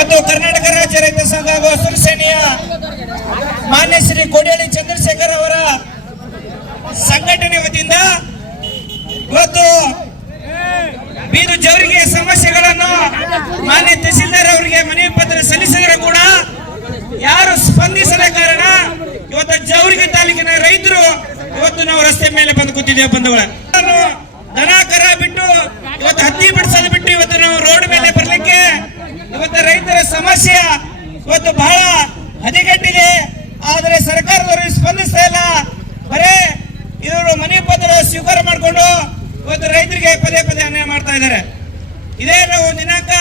ಇವತ್ತು ಕರ್ನಾಟಕ ರಾಜ್ಯ ರೈತ ಸಂಘ ಹಾಗೂ ಹಸಿರು ಸೇನೆಯ ಮಾನ್ಯ ಶ್ರೀ ಕೋಡಿಹಳ್ಳಿ ಚಂದ್ರಶೇಖರ್ ಅವರ ಸಂಘಟನೆ ವತಿಯಿಂದ ಇವತ್ತು ಬೀದು ಜವರಿಗೆ ಸಮಸ್ಯೆಗಳನ್ನು ಮಾನ್ಯ ತಹಸೀಲ್ದಾರ್ ಅವರಿಗೆ ಮನವಿ ಪತ್ರ ಸಲ್ಲಿಸಿದರೂ ಕೂಡ ಯಾರು ಸ್ಪಂದಿಸದ ಕಾರಣ ಇವತ್ತು ಜವರಿಗೆ ತಾಲೂಕಿನ ರೈತರು ಇವತ್ತು ನಾವು ರಸ್ತೆ ಮೇಲೆ ಬಂದು ಕೂತಿದ್ದೇವೆ ಬಂಧುಗಳ. ದನ ಕರ ಬಿಟ್ಟು ಇವತ್ತು ಹತ್ತಿ ಬಿಡಿಸೋದು ಬಿಟ್ಟು ಇವತ್ತು ನಾವು ರೋಡ್ ಮೇಲೆ ಬರ್ಲಿಕ್ಕೆ ಇವತ್ತು ರೈತರ ಸಮಸ್ಯೆ ಇವತ್ತು ಬಹಳ ಹದಗೆಟ್ಟಿದೆ. ಆದರೆ ಸರ್ಕಾರದವರು ಸ್ಪಂದಿಸ್ತಾ ಇಲ್ಲ. ಬರೇ ಇವರು ಮನವಿ ಪತ್ರ ಸ್ವೀಕಾರ ಮಾಡಿಕೊಂಡು ಇವತ್ತು ರೈತರಿಗೆ ಪದೇ ಪದೇ ಅನ್ಯಾಯ ಮಾಡ್ತಾ ಇದ್ದಾರೆ. ಇದೇ ನಾವು ದಿನಾಂಕ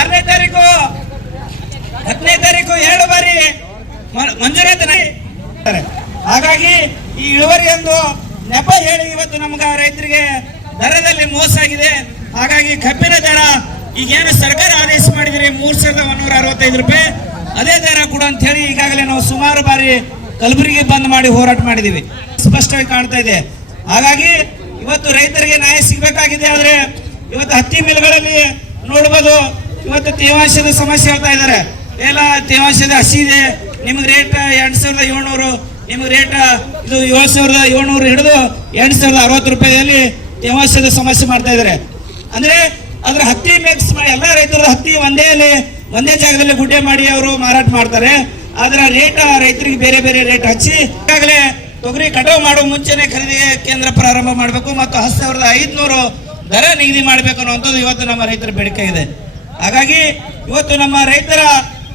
6ನೇ ತಾರೀಕು 10ನೇ ತಾರೀಕು 2 ಬಾರಿ ಮಂಜೂರಾತಿ. ಹಾಗಾಗಿ ಈ ಇಳುವರಿ ಒಂದು ನೆಪ ಹೇಳಿ ಇವತ್ತು ನಮ್ಗ ರೈತರಿಗೆ ದರದಲ್ಲಿ ಮೋಸ ಆಗಿದೆ. ಹಾಗಾಗಿ ಕಬ್ಬಿನ ದರ ಈಗೇನು ಸರ್ಕಾರ ಆದೇಶ ಮಾಡಿದ್ರೆ 3165 ರೂಪಾಯಿ ಅದೇ ದರ ಕೂಡ ಅಂತ ಹೇಳಿ ಈಗಾಗಲೇ ನಾವು ಸುಮಾರು ಬಾರಿ ಕಲಬುರಗಿ ಬಂದ್ ಮಾಡಿ ಹೋರಾಟ ಮಾಡಿದೀವಿ. ಸ್ಪಷ್ಟವಾಗಿ ಕಾಣ್ತಾ ಇದೆ. ಹಾಗಾಗಿ ಇವತ್ತು ರೈತರಿಗೆ ನ್ಯಾಯ ಸಿಗಬೇಕಾಗಿದೆ. ಆದ್ರೆ ಇವತ್ತು ಹತ್ತಿ ಮಿಲ್ಗಳಲ್ಲಿ ನೋಡಬಹುದು ಇವತ್ತು ತೇವಾಂಶದ ಸಮಸ್ಯೆ ಹೇಳ್ತಾ ಇದ್ದಾರೆ. ಎಲ್ಲ ತೇವಾಂಶದ ಹಸಿ ಇದೆ, ನಿಮ್ಗೆ ರೇಟ್ 2700, ನಿಮ್ಗೆ ರೇಟ್ ಇದು 7700 ಹಿಡಿದು 8060 ರೂಪಾಯಿಯಲ್ಲಿ ತೇವಾಂಶದ ಸಮಸ್ಯೆ ಮಾಡ್ತಾ ಇದ್ದಾರೆ. ಅಂದ್ರೆ ಅದ್ರ ಹತ್ತಿ ಮಿಕ್ಸ್ ಮಾಡಿ ಎಲ್ಲ ರೈತರು ಹತ್ತಿ ಒಂದೇ ಜಾಗದಲ್ಲಿ ಗುಡ್ಡೆ ಮಾಡಿ ಅವರು ಮಾರಾಟ ಮಾಡ್ತಾರೆ. ಆದ್ರೆ ರೇಟ್ ರೈತರಿಗೆ ಬೇರೆ ಬೇರೆ ರೇಟ್ ಹಚ್ಚಿ ಈಗಾಗಲೇ ತೊಗರಿ ಕಟಾವು ಮಾಡುವ ಮುಂಚೆನೆ ಖರೀದಿ ಕೇಂದ್ರ ಪ್ರಾರಂಭ ಮಾಡಬೇಕು ಮತ್ತು 10,500 ದರ ನಿಗದಿ ಮಾಡಬೇಕು ಅನ್ನುವಂಥದ್ದು ಇವತ್ತು ನಮ್ಮ ರೈತರ ಬೇಡಿಕೆ ಇದೆ. ಹಾಗಾಗಿ ಇವತ್ತು ನಮ್ಮ ರೈತರ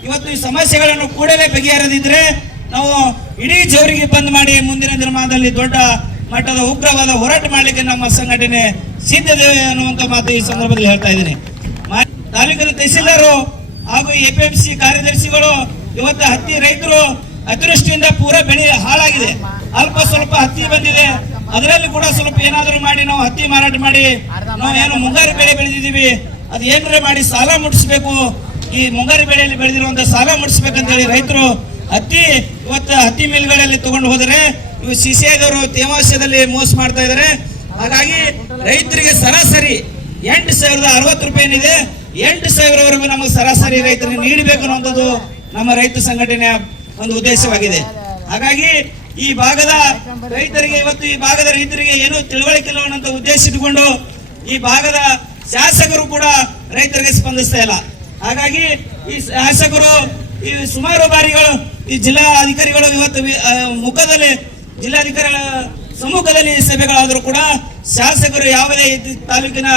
ಇವತ್ತು ಈ ಸಮಸ್ಯೆಗಳನ್ನು ಕೂಡಲೇ ಬಗೆಹರಿದಿದ್ರೆ ನಾವು ಇಡೀ ಜವರಿಗೆ ಬಂದ್ ಮಾಡಿ ಮುಂದಿನ ದಿನಮಾನದಲ್ಲಿ ದೊಡ್ಡ ಮಟ್ಟದ ಉಗ್ರವಾದ ಹೋರಾಟ ಮಾಡಲಿಕ್ಕೆ ನಮ್ಮ ಸಂಘಟನೆ ಸಿದ್ಧತೆ ಅನ್ನುವಂತ ಮಾತು ಈ ಸಂದರ್ಭದಲ್ಲಿ ಹೇಳ್ತಾ ಇದ್ದೀನಿ. ತಾಲೂಕಿನ ತಹಸೀಲ್ದಾರು ಹಾಗೂ ಎಪಿಎಂಸಿ ಕಾರ್ಯದರ್ಶಿಗಳು ಇವತ್ತು ಹತ್ತಿ ರೈತರು ಅತಿವೃಷ್ಟಿಯಿಂದ ಪೂರಾ ಬೆಳೆ ಹಾಳಾಗಿದೆ. ಅಲ್ಪ ಸ್ವಲ್ಪ ಹತ್ತಿ ಬಂದಿದೆ, ಅದರಲ್ಲಿ ಕೂಡ ಸ್ವಲ್ಪ ಏನಾದರೂ ಮಾಡಿ ನಾವು ಹತ್ತಿ ಮಾರಾಟ ಮಾಡಿ ನಾವು ಏನು ಮುಂಗಾರು ಬೆಳೆ ಬೆಳೆದಿದ್ದೀವಿ ಅದು ಏನಾರ ಮಾಡಿ ಸಾಲ ಮುಟ್ಟಿಸ್ಬೇಕು. ಈ ಮುಂಗಾರು ಬೆಳೆಯಲ್ಲಿ ಬೆಳೆದಿರುವಂತ ಸಾಲ ಮುಟ್ಟಿಸ್ಬೇಕಂತ ಹೇಳಿ ರೈತರು ಇವತ್ತು ಹತ್ತಿ ಮಿಲ್ಗಳಲ್ಲಿ ತಗೊಂಡು ಹೋದರೆ ಇವು ಸಿಸಿಐದವರು ತೇವಾಂಶದಲ್ಲಿ ಮೋಸ ಮಾಡ್ತಾ ಇದ್ದಾರೆ. ಹಾಗಾಗಿ ರೈತರಿಗೆ ಸರಾಸರಿ 8,060 ರೂಪಾಯಿ ಏನಿದೆ 8,000ವರೆಗೂ ನಮಗೆ ಸರಾಸರಿ ರೈತರಿಗೆ ನೀಡಬೇಕು ಅನ್ನೋದು ನಮ್ಮ ರೈತ ಸಂಘಟನೆಯ ಒಂದು ಉದ್ದೇಶವಾಗಿದೆ. ಹಾಗಾಗಿ ಈ ಭಾಗದ ರೈತರಿಗೆ ಇವತ್ತು ಈ ಭಾಗದ ರೈತರಿಗೆ ಏನು ತಿಳುವಳಿಕೆ ಇಲ್ಲ ಅನ್ನೋ ಉದ್ದೇಶ ಇಟ್ಟುಕೊಂಡು ಈ ಭಾಗದ ಶಾಸಕರು ಕೂಡ ರೈತರಿಗೆ ಸ್ಪಂದಿಸ್ತಾ ಇಲ್ಲ. ಹಾಗಾಗಿ ಈ ಶಾಸಕರು ಈ ಸುಮಾರು ಬಾರಿಗಳು ಈ ಜಿಲ್ಲಾ ಅಧಿಕಾರಿಗಳು ಇವತ್ತು ಮುಖದಲ್ಲಿ ಜಿಲ್ಲಾಧಿಕಾರಿಗಳ ಸಮ್ಮುಖದಲ್ಲಿ ಸಭೆಗಳಾದರೂ ಕೂಡ ಶಾಸಕರು ಯಾವುದೇ ತಾಲೂಕಿನ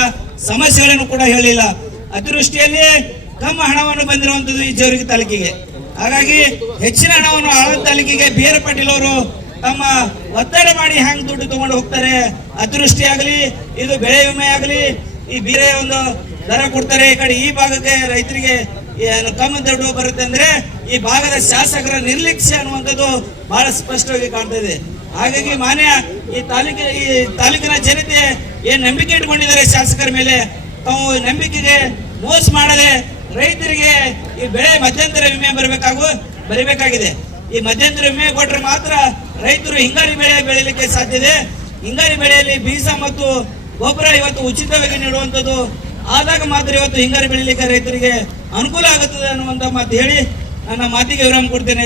ಸಮಸ್ಯೆಗಳನ್ನು ಕೂಡ ಹೇಳಿಲ್ಲ. ಅತಿವೃಷ್ಟಿಯಲ್ಲಿ ಕಮ್ಮ ಹಣವನ್ನು ಬಂದಿರುವಂತದ್ದು ಈ ಜವರಿಗೆ ತಾಲೂಕಿಗೆ. ಹಾಗಾಗಿ ಹೆಚ್ಚಿನ ಹಣವನ್ನು ಆಳಂದ ತಾಲೂಕಿಗೆ ಬಿ.ಆರ್. ಪಾಟೀಲ್ ಅವರು ತಮ್ಮ ಒತ್ತಡ ಮಾಡಿ ಹ್ಯಾಂಗ್ ದುಡ್ಡು ತಗೊಂಡು ಹೋಗ್ತಾರೆ. ಅತಿವೃಷ್ಟಿ ಆಗಲಿ ಇದು ಬೆಳೆ ವಿಮೆ ಆಗಲಿ ಈ ಬೇರೆ ಒಂದು ದರ ಕೊಡ್ತಾರೆ. ಈ ಕಡೆ ಈ ಭಾಗಕ್ಕೆ ರೈತರಿಗೆ ಕಮ್ಮಿ ದುಡ್ಡು ಬರುತ್ತೆ ಅಂದ್ರೆ ಈ ಭಾಗದ ಶಾಸಕರ ನಿರ್ಲಕ್ಷ್ಯ ಅನ್ನುವಂಥದ್ದು ಬಹಳ ಸ್ಪಷ್ಟವಾಗಿ ಕಾಣ್ತಾ ಇದೆ. ಹಾಗಾಗಿ ಮಾನ್ಯ ಈ ತಾಲೂಕಿನ ಜನತೆ ಏನ್ ನಂಬಿಕೆ ಇಟ್ಕೊಂಡಿದ್ದಾರೆ ಶಾಸಕರ ಮೇಲೆ, ತಾವು ನಂಬಿಕೆಗೆ ಮೋಸ ಮಾಡದೆ ರೈತರಿಗೆ ಈ ಬೆಳೆ ಮಧ್ಯಂತರ ವಿಮೆ ಬರಬೇಕಾಗಿದೆ. ಈ ಮಧ್ಯಂತರ ವಿಮೆ ಕೊಟ್ಟರೆ ಮಾತ್ರ ರೈತರು ಹಿಂಗಾರಿ ಬೆಳೆ ಬೆಳೀಲಿಕ್ಕೆ ಸಾಧ್ಯ ಇದೆ. ಹಿಂಗಾರಿ ಬೆಳೆಯಲ್ಲಿ ಬೀಜ ಮತ್ತು ಗೊಬ್ಬರ ಇವತ್ತು ಉಚಿತವಾಗಿ ನೀಡುವಂಥದ್ದು ಆದಾಗ ಮಾತ್ರ ಇವತ್ತು ಹಿಂಗಾರಿ ಬೆಳೀಲಿಕ್ಕೆ ರೈತರಿಗೆ ಅನುಕೂಲ ಆಗುತ್ತದೆ ಅನ್ನುವಂಥ ಮಾತು ಹೇಳಿ ನನ್ನ ಮಾತಿಗೆ ವಿರಾಮ ಕೊಡ್ತೇನೆ.